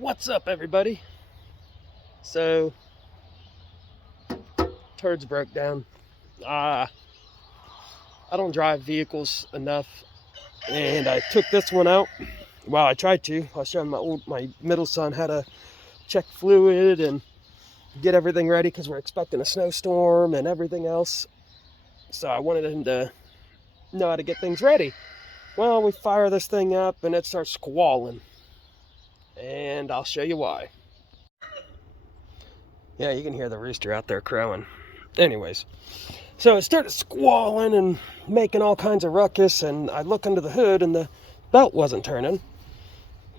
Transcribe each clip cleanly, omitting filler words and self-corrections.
What's up, everybody? So, turds broke down. I don't drive vehicles enough, and I took this one out. Well, I tried to. I was showing my middle son how to check fluid and get everything ready because we're expecting a snowstorm and everything else. So I wanted him to know how to get things ready. Well, we fire this thing up and it starts squalling, and I'll show you why. Yeah, you can hear the rooster out there crowing. Anyways, so it started squalling and making all kinds of ruckus, and I look under the hood and the belt wasn't turning.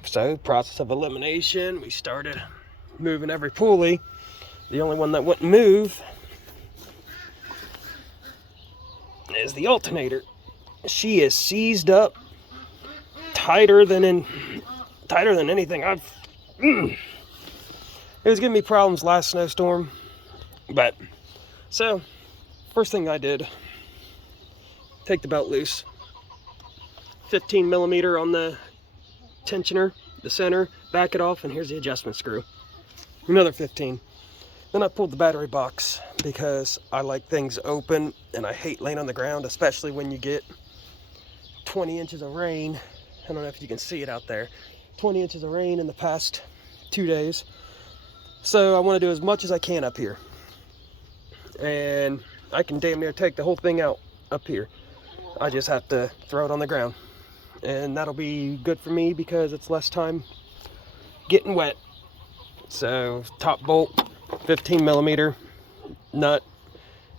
So, process of elimination, we started moving every pulley. The only one that wouldn't move is the alternator. She is seized up tighter than anything I've. It was giving me problems last snowstorm, but so first thing I did, take the belt loose, 15 millimeter on the tensioner, the center, back it off, and here's the adjustment screw, another 15. Then I pulled the battery box because I like things open and I hate laying on the ground, especially when you get 20 inches of rain. I don't know if you can see it out there, 20 inches of rain in the past 2 days. So I want to do as much as I can up here, and I can damn near take the whole thing out up here. I just have to throw it on the ground, and that'll be good for me because it's less time getting wet. So top bolt, 15 millimeter nut,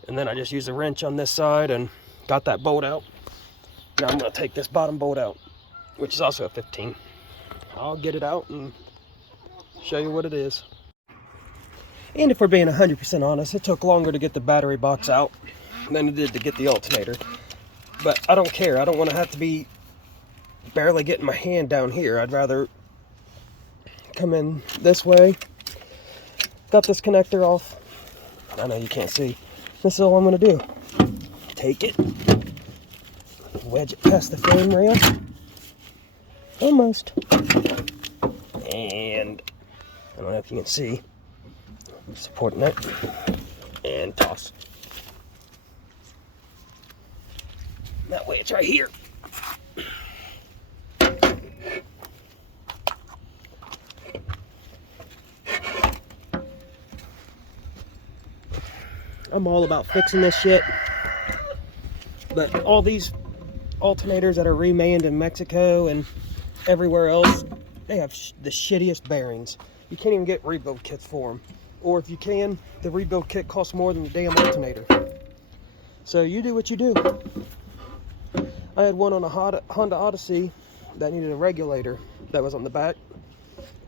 and then I just use a wrench on this side and got that bolt out. Now I'm going to take this bottom bolt out, which is also a 15. I'll get it out and show you what it is. And if we're being 100% honest, it took longer to get the battery box out than it did to get the alternator. But I don't care. I don't want to have to be barely getting my hand down here. I'd rather come in this way. Got this connector off. I know you can't see. This is all I'm going to do. Take it. Wedge it past the frame rail. Almost. And I don't know if you can see. Supporting it, and toss. That way it's right here. I'm all about fixing this shit, but all these alternators that are remanned in Mexico and everywhere else, they have the shittiest bearings. You can't even get rebuild kits for them. Or if you can, the rebuild kit costs more than the damn alternator. So you do what you do. I had one on a Honda Odyssey that needed a regulator that was on the back,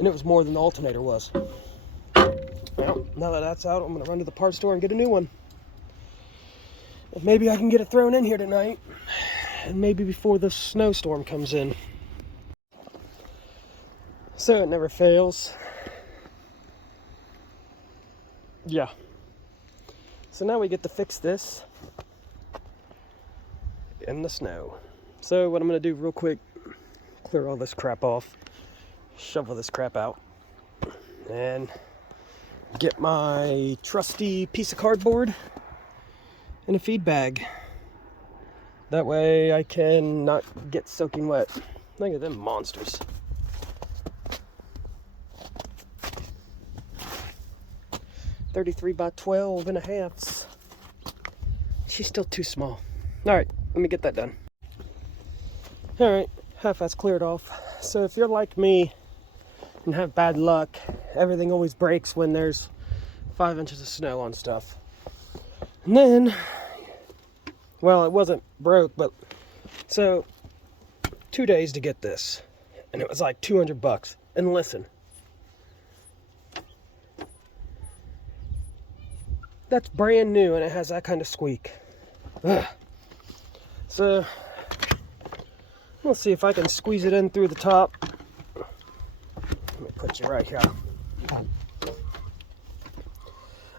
and it was more than the alternator was. Well, now that that's out, I'm going to run to the parts store and get a new one. And maybe I can get it thrown in here tonight, and maybe before the snowstorm comes in. So it never fails. Yeah. So now we get to fix this in the snow. So what I'm going to do real quick, clear all this crap off, shovel this crap out, and get my trusty piece of cardboard and a feed bag. That way I can not get soaking wet. Look at them monsters. .33 by 12 and a half. She's still too small. All right, let me get that done. All right, half that's cleared off. So if you're like me and have bad luck, everything always breaks when there's 5 inches of snow on stuff. And then, well, it wasn't broke, but so 2 days to get this, and it was like $200. And listen, that's brand new, and it has that kind of squeak. Ugh. So we'll see if I can squeeze it in through the top. Let me put you right here. I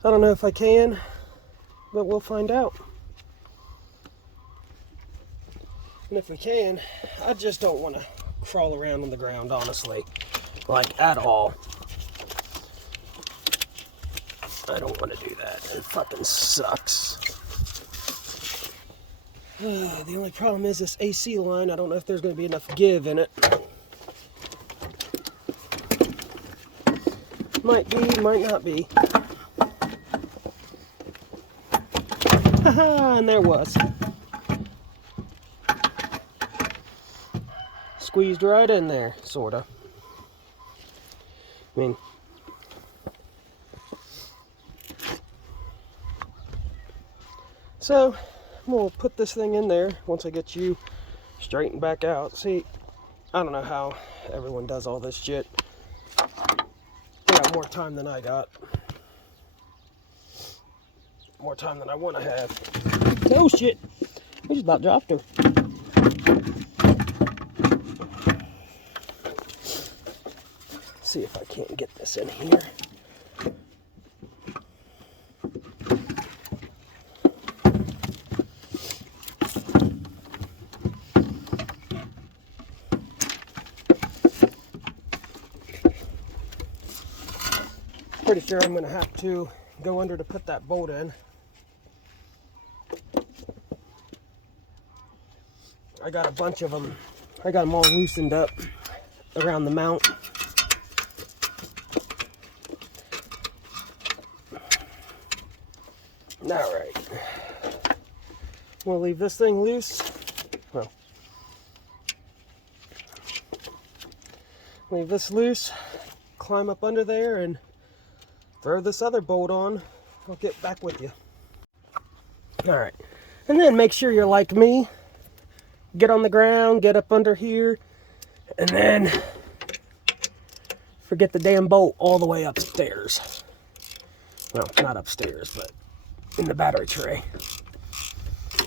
don't know if I can, but we'll find out. And if we can, I just don't want to crawl around on the ground, honestly. like at all. I don't want to do that. It fucking sucks. The only problem is this AC line. I don't know if there's going to be enough give in it. Might be, might not be. Haha, and there was. Squeezed right in there, sorta. I mean, so we'll put this thing in there once I get you straightened back out. See, I don't know how everyone does all this shit. They got more time than I got. More time than I want to have. Oh shit! We just about dropped her. See if I can't get this in here. Pretty sure I'm going to have to go under to put that bolt in. I got a bunch of them. I got them all loosened up around the mount. Alright. We'll leave this thing loose. Well, leave this loose, climb up under there, and throw this other bolt on. I'll get back with you. Alright. And then make sure you're like me. Get on the ground, get up under here, and then forget the damn bolt all the way upstairs. Well, not upstairs, but in the battery tray.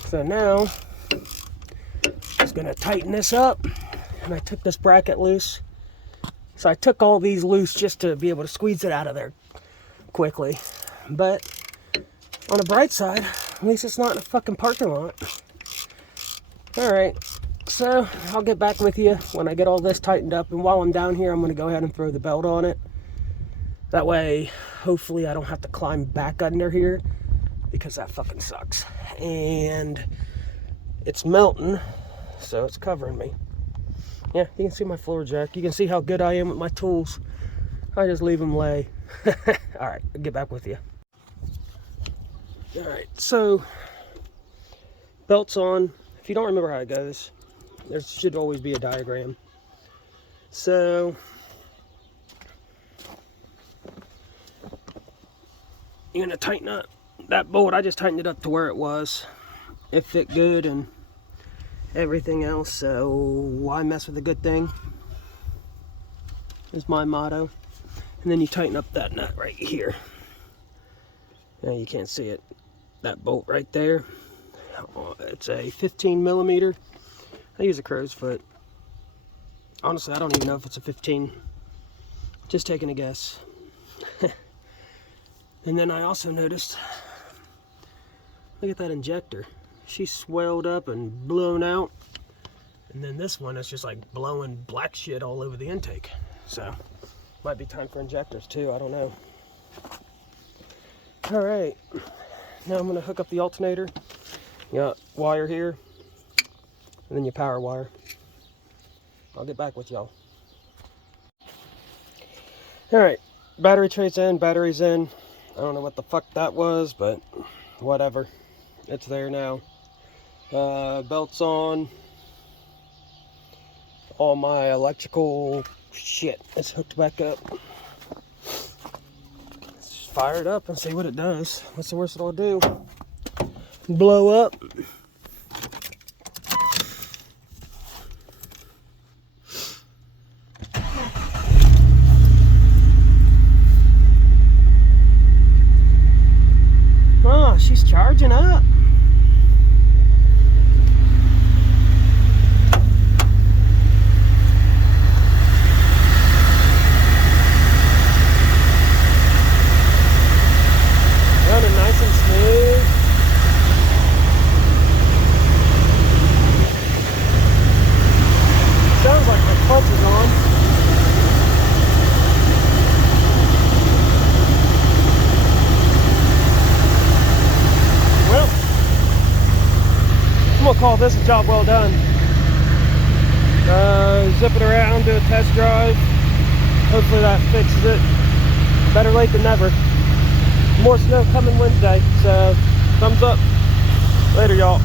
So now, just gonna tighten this up, and I took this bracket loose. So I took all these loose just to be able to squeeze it out of there quickly. But on the bright side, at least it's not in a fucking parking lot. Alright, so I'll get back with you when I get all this tightened up, and while I'm down here I'm going to go ahead and throw the belt on it. That way, hopefully I don't have to climb back under here, because that fucking sucks. And it's melting, so it's covering me. Yeah, you can see my floor jack. You can see how good I am with my tools. I just leave them lay. Alright, I'll get back with you. Alright, so belt's on. If you don't remember how it goes, there should always be a diagram. So you're going to tighten up that bolt. I just tightened it up to where it was. It fit good and everything else, so why mess with a good thing is my motto. And then you tighten up that nut right here. Now you can't see it. That bolt right there. It's a 15 millimeter. I use a crow's foot. Honestly, I don't even know if it's a 15. Just taking a guess. And then I also noticed, look at that injector. She's swelled up and blown out. And then this one is just like blowing black shit all over the intake. So, might be time for injectors too, I don't know. Alright, now I'm going to hook up the alternator. You got wire here, and then your power wire. I'll get back with y'all. Alright, battery tray's in, battery's in. I don't know what the fuck that was, but whatever. It's there now. Belt's on. All my electrical shit is hooked back up. Let's fire it up and see what it does. What's the worst it'll do? Blow up. Oh, she's charging up. Running nice and smooth. Sounds like the clutch is on. call this a job well done. Zip it around, do a test drive. Hopefully that fixes it. Better late than never. More snow coming Wednesday, so thumbs up. Later, y'all.